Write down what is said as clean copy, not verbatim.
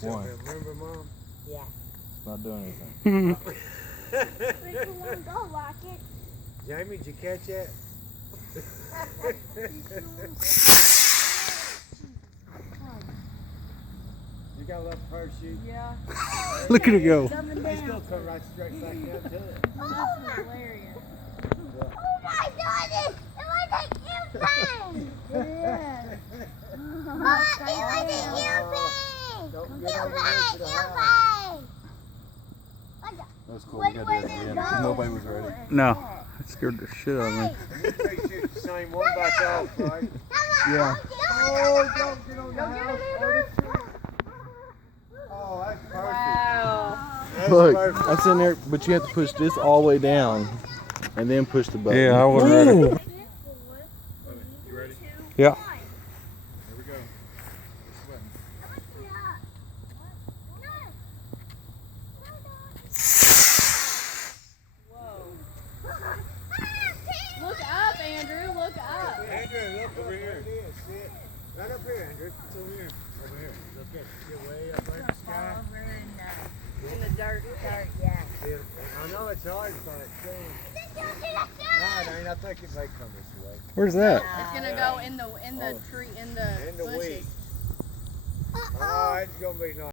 One. Remember, Mom? Yeah. It's not doing anything. Go, Rocket. Jamie, did you catch it? You got a little parachute? Yeah. Look at it go. Coming They still down. come right straight back up to it. That's hilarious. Oh my goodness! It was an airplane! It is. Oh, it was an airplane! Don't get over Airplane! here to the house. Airplane! That was cool. We got to do it again. Nobody was ready. No, it scared the shit out of me. You three shoot the same one back off, right? Yeah. Oh, don't get on the house. Oh, that's perfect. Wow. That's Look, perfect. I'm sitting there, but you have to push this all the way down and then push the button. Yeah, I wasn't ready. You ready? Yeah. Here we go. Look up, Andrew. Look up. Andrew, look over here. See it? Right up here, Andrew. It's over here. Over here. Look at it. Get way up there in the sky. In the dirt, yeah. See it? I know it's hard, but it's going. No, it ain't. I think it may come this way. Where's that? It's gonna go in the tree in the In the bushes. weeds. Oh, it's gonna be nice.